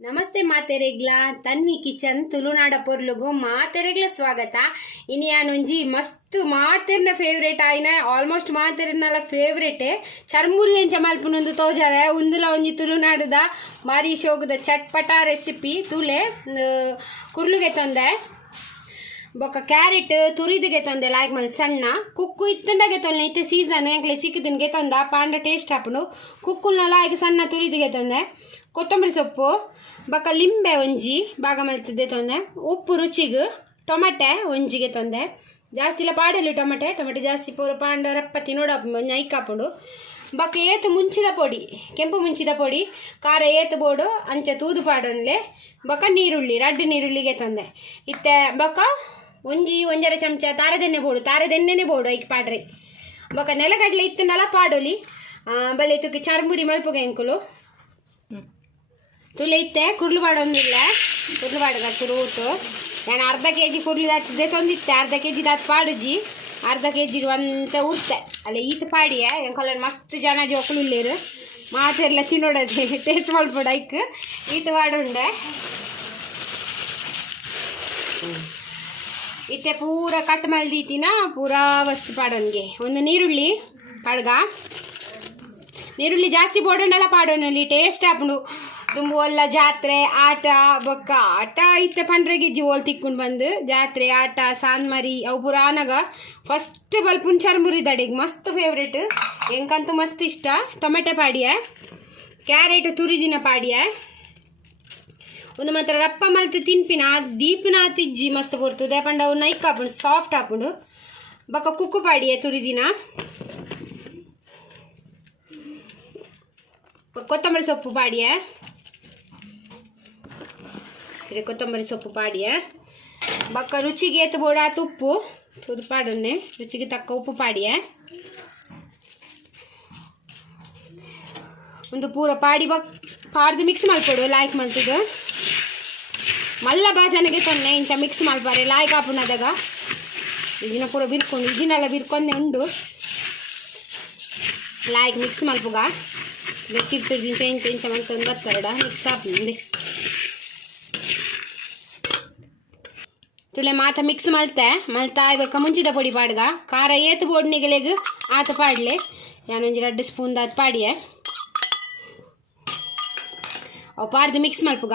ನಮಸ್ತೆ ಮಾತೆರೆಗ್ಲ ತನ್ವಿ ಕಿಚನ್ ತುಳುನಾಡ ಪೊರ್ಲುಗು ಮಾತೆರೆಗ್ಲ ಸ್ವಾಗತ. ಇನಿ ಯಾನೊಂಜಿ ಮಸ್ತ್ ಮಾತೆರ್ನ ಫೇವ್ರೇಟ್ ಆಯ್ನ ಆಲ್ಮೋಸ್ಟ್ ಮಾತೆರ್ನಲ ಫೇವ್ರೇಟೆ ಚರ್ಮುರಿ ಎಂಚ ಮಲ್ಪುನೊಂದು ತೋಜಾವೆ ಉಂದುಲ ಒಂಜಿ ತುಳುನಾಡುದ ಮಾರಿ ಶೋಕದ ಚಟ್ಪಟ ರೆಸಿಪಿ ತುಲೆ ಕುರ್ಲುಗೆ ತೊಂದೆ ಬೊಕ್ಕ ಕ್ಯಾರೆಟ್ ತುರಿದಿಗೆ ತೊಂದೆ ಲಾಯ್ಕ್ ಮಲ್ ಸಣ್ಣ ಕುಕ್ಕು ಇತ್ತಂಡಗೆ ತೊಂದೆ ಇತ್ತೆ ಸೀಸನ್ ಎಂಕ್ಲೆ ಚಿಕ್ಕದಿನ್ಗೆ ತೊಂದ ಪಾಂಡ ಟೇಸ್ಟ್ ಹಾಪುಂಡು ಕುಕ್ಕುಲ್ನ ಲಾಯ್ಕ್ ಸಣ್ಣ ತುರಿದಿಗೆ ತೊಂದೆ ಕೊತ್ತಂಬರಿ ಸೊಪ್ಪು ಬೊಕ್ಕ ಲಿಂಬೆ ಒಂಜಿ ಭಾಗ ಮಲ್ತದೆ ತೊಂದೆ ಉಪ್ಪು ರುಚಿಗೆ ಟೊಮೆಟೆ ಒಂಜಿಗೆ ತೊಂದೆ ಜಾಸ್ತಿ ಪಾಡಲು ಟೊಮೆಟೆ ಜಾಸ್ತಿ ಪೂರ ಪಾಂಡ ರಪ್ಪತ್ತಿ ನೋಡ ನೈಕ್ ಹಾಪುಂಡು ಬೊಕ್ಕ ಏತು ಮುಂಚಿದ ಪೊಡಿ ಕೆಂಪು ಮುಂಚಿದ ಪೊಡಿ ಖಾರ ಏತು ಬೋಡು ಅಂಚೆ ತೂದು ಪಾಡೋನ್ಲೆ ಬೊಕ್ಕ ನೀರುಳ್ಳಿ ರಡ್ಡು ನೀರುಳ್ಳಿಗೆ ತೊಂದೆ ಇತ್ತೆ ಬೊಕ್ಕ ಒಂಜರ ಚಮಚ ತಾರದೆಣ್ಣೆನೆ ಬೋಡು ಐಕ್ ಪಾಡ್ರಿ ಬೊಕ್ಕ ನೆಲಗಡ್ಲೆ ಇತ್ತನಲ್ಲ ಪಾಡೋಲಿ ಬಲೆ ತುಕ್ಕಿ ಚರ್ಮುರಿ ಮಲ್ಪುಗೆ ಎಂಕುಲು ತುಲೆ ಇತ್ತೆ ಕುರ್ಲು ಪಾಡೊಂದಿಲ್ಲ ಕುರ್ಲು ಪಾಡಗ ಚೂರು ಊಟು ನಾನು ಅರ್ಧ ಕೆ ಜಿ ಕುರ್ಲು ದಾಟಿದೆ ತೊಂದಿತ್ತೆ ಅರ್ಧ ಕೆ ಜಿ ದಾಟ್ ಪಾಡುಜಿ ಅರ್ಧ ಕೆ ಜಿ ಅಂತ ಉಡ್ತೆ ಅಲ್ಲ ಈತ ಪಾಡಿಯ ಎಂಕೊಲ್ಲ ಮಸ್ತ್ ಜನ ಜೋಕುಲು ಇಲ್ಲೇರು ಮಾತೆಲ್ಲ ತಿನ್ನೋಡದೆ ಟೇಸ್ಟ್ ಮಾಡ್ಬೋಡು ಐಕ್ ಈತ ಪಾಡುಂಡೆ ಇತ್ತೆ ಪೂರ ಕಟ್ ಮಲ್ದೀತಿನ ಪೂರಾ ವಸ್ತು ಪಾಡೋನ್ಗೆ ಒಂದು ನೀರುಳ್ಳಿ ಪಾಡ್ಗ ನೀರುಳ್ಳಿ ಜಾಸ್ತಿ ಬೋಡೋಣೆಲ್ಲ ಪಾಡೋನಲ್ಲಿ ಟೇಸ್ಟ್ ಹಾಪುಂಡು ತುಂಬು ಒಲ್ಲ ಜಾತ್ರೆ ಆಟ ಬೊಕ್ಕ ಆಟ ಇತ್ತೆ ಪಂಡ್ರೆ ಗೆಜ್ಜಿ ಓಲ್ ತಿಕ್ಕೊಂಡು ಬಂದು ಜಾತ್ರೆ ಆಟ ಸಾನ್ಮರಿ ಅವು ಪೂರ ಆನಾಗ ಫಸ್ಟ್ ಬಲ್ಪುನ್ ಚರ್ಮುರಿ ದಡಿಗೆ ಮಸ್ತ್ ಫೇವ್ರೇಟ್ ಎಂಕಂತೂ ಮಸ್ತ್ ಇಷ್ಟ ಟೊಮೆಟೊ ಪಾಡಿಯ ಕ್ಯಾರೆಟ್ ತುರಿದಿನ ಪಾಡಿಯ ಒಂದು ಮಾತ್ರ ರಪ್ಪ ಮಲ್ತು ತಿನ್ಪಿನ ದೀಪಿನ ತಿಜ್ಜಿ ಮಸ್ತ್ ಬರ್ತದೆ ಪಂಡ ಅವು ನೈಕ್ ಹಾಪುಂಡು ಸಾಫ್ಟ್ ಹಾಪುಂಡು ಬೊಕ್ಕ ಕುಕ್ಕು ಪಾಡಿಯ ತುರಿದಿನ ಕೊತ್ತಂಬರಿ ಸೊಪ್ಪು ಪಾಡಿಯ ಕೊತ್ತಂಬರಿ ಸೊಪ್ಪು ಪಾಡಿಯ ಬೊಕ್ಕ ರುಚಿಗೆ ಏತು ಬೋಡಾತು ಉಪ್ಪು ತೂದು ಪಾಡೊನ್ನೆ ರುಚಿಗೆ ತಕ್ಕ ಉಪ್ಪು ಪಾಡಿಯ ಒಂದು ಪೂರ ಪಾಡಿ ಪಾಡ್ದು ಮಿಕ್ಸ್ ಮಲ್ಪೊಡು ಲಾಯ್ಕ್ ಮಲ್ತದು ಮಲ್ಲ ಬಾಜನೆಗೆ ತೊನ್ನೆ ಇಂಚ ಮಿಕ್ಸ್ ಮಲ್ಪಾರೆ ಲಾಯ್ಕ್ ಹಾಪುನದಾಗ ಇದನ್ನ ಪೂರ ಬಿರ್ಕೊಂಡು ಇದನ್ನೆಲ್ಲ ಬಿರ್ಕೊಂಡೆ ಉಂಡು ಲಾಯ್ಕ್ ಮಿಕ್ಸ್ ಮಲ್ಪುಗ ಬೆಕ್ಕಿರ್ತದೆ ಇಂಚ ಮಲ್ತೊಂದು ಬರ್ತಾರಡ ಮಿಕ್ಸ್ ಹಾಪುಂದೆ ತುಲೆ ಮಾತ ಮಿಕ್ಸ್ ಮಲ್ತಾ ಇವಾಗ ಮುಂಚಿದ ಪೊಡಿ ಪಾಡ್ಗ ಖಾರ ಏತು ಬೋಡ್ನಿಗೆಲೆಗ್ ಆತ ಪಾಡ್ಲೆ ಯಾನೊಂಜಿ 2 ಸ್ಪೂನ್ ದಾತ್ ಪಾಡಿಯೆ ಅವು ಪಾಡ್ದು ಮಿಕ್ಸ್ ಮಲ್ಪುಗ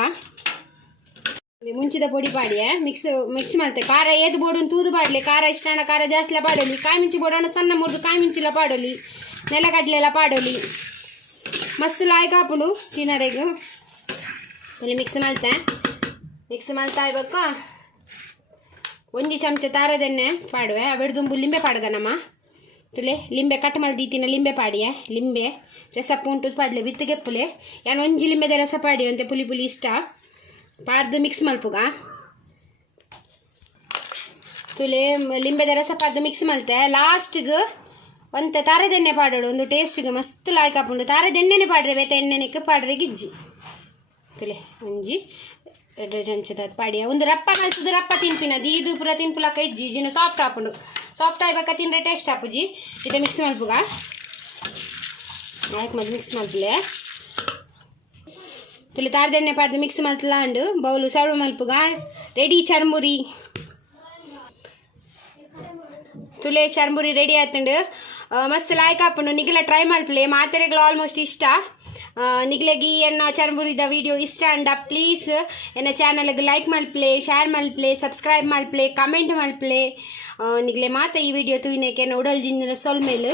ಮುಂಚಿದ ಪೊಡಿ ಪಾಡಿಯೆ ಮಿಕ್ಸ್ ಮಲ್ತೆ ಖಾರ ಏತು ಬೋಡು ತೂದು ಪಾಡ್ಲೆ ಖಾರ ಇಷ್ಟಣ ಖಾರ ಜಾಸ್ತಿಲ ಪಾಡೋಲಿ ಕಾಯಿ ಮಿಂಚಿ ಬೋಡೋಣ ಸಣ್ಣ ಮುರಿದು ಕಾಯಿ ಮಿಂಚಿಲ ಪಾಡೋಲಿ ನೆಲಗಡ್ಲೆಲ್ಲ ಪಾಡೋಲಿ ಮಸ್ತ್ ಲಾಯ್ಕ್ ಹಾಪುಂಡು ತಿನ್ನರೆಗು ತುಲೆ ಮಿಕ್ಸ್ ಮಲ್ತಾ ಇವಾಗ ಒಂಜಿ ಚಮಚ ತಾರದೆಣ್ಣೆ ಪಾಡುವೆ ಅವೆಡು ತುಂಬು ಲಿಂಬೆ ಪಾಡ್ಗ ನಮ್ಮ ತುಲೆ ಲಿಂಬೆ ಕಟ್ ಮಲ್ದೀತಿನ ಲಿಂಬೆ ಪಾಡಿಯೆ ಲಿಂಬೆ ರಸ ಪುಂಟು ಪಾಡ್ಲೆ ಬಿತ್ತಗೆಪ್ಪುಲೆ ಯಾನು ಒಂಜಿ ಲಿಂಬೆದ ರಸ ಪಾಡಿ ಅಂತೆ ಪುಲಿ ಇಷ್ಟ ಪಾಡ್ದು ಮಿಕ್ಸ್ ಮಲ್ಪುಗ ತುಲೆ ಲಿಂಬೆದ ರಸ ಪಾಡ್ದು ಮಿಕ್ಸ್ ಮಲ್ತೆ ಲಾಸ್ಟ್ಗೆ ಒಂತೆ ತಾರದೆಣ್ಣೆ ಪಾಡೋಡು ಒಂದು ಟೇಸ್ಟ್ಗೆ ಮಸ್ತ್ ಲಾಯ್ಕ್ ಹಾಪುಂಡು ತಾರದೆಣ್ಣೆನೆ ಪಾಡ್ರೆ ಬೇತ ಎಣ್ಣೆನಕ್ಕೆ ಪಾಡ್ರೆ ಗಿಜ್ಜಿ ತುಲೆ ಒಂಜಿ 2 ಚಮಚದ ಪಾಡಿಯ ಒಂದು ರಪ್ಪ ಕಲ್ಸದು ರಪ್ಪ ತಿನ್ಪಿನ ದೀದು ಪೂರ ತಿನ್ಪುಲಕ್ಕ ಇಜ್ಜಿ ಜಿನು ಸಾಫ್ಟ್ ಹಾಪುಂಡು ಸಾಫ್ಟ್ ಆಯ್ಬೇಕ ತಿನ್ರೆ ಟೇಸ್ಟ್ ಹಾಪುಜಿ ಇದು ಮಿಕ್ಸ್ ಮಲ್ಪುಗ ಆಯ್ಕೆ ಮತ್ತೆ ಮಿಕ್ಸ್ ಮಲ್ಪುಲೆ ತುಳಿ ತಾರದೆಣ್ಣೆ ಪಾಡ್ದು ಮಿಕ್ಸ್ ಮಲ್ತಲಾಂಡು ಬೌಲು ಸರ್ವ್ ಮಲ್ಪುಗ ರೆಡಿ ಚರ್ಮುರಿ ತುಲೆ ಚರ್ಮುರಿ ರೆಡಿ ಆಯ್ತಂಡು ಮಸ್ತ್ ಲಾಯ್ಕ್ ಹಾಪುಂಡು ನಿಗಲ ಟ್ರೈ ಮಲ್ಪಲೆ ಮಾತೆರೆಗಳು ಆಲ್ಮೋಸ್ಟ್ ಇಷ್ಟ ನಿಗ್ಲೆಗಿ ಎನ್ನ ಚರ್ಮುರಿದ ವಿಡಿಯೋ ಇಷ್ಟ ಅಂಡ ಪ್ಲೀಸ್ ಎನ್ನ ಚಾನಲ್ಗೆ ಲೈಕ್ ಮಲ್ಪಲೆ ಶೇರ್ ಮಲ್ಪಲೆ ಸಬ್ಸ್ಕ್ರೈಬ್ ಮಲ್ಪಲೆ ಕಮೆಂಟ್ ಮಲ್ಪಲೆ ನಿಗ್ಲೆ ಮಾತ ಈ ವಿಡಿಯೋ ತೂಯಿನಕ್ಕೆ ಉಡಲ್ ಜಿಂಜಿನ ಸೊಲ್ಮೇಲು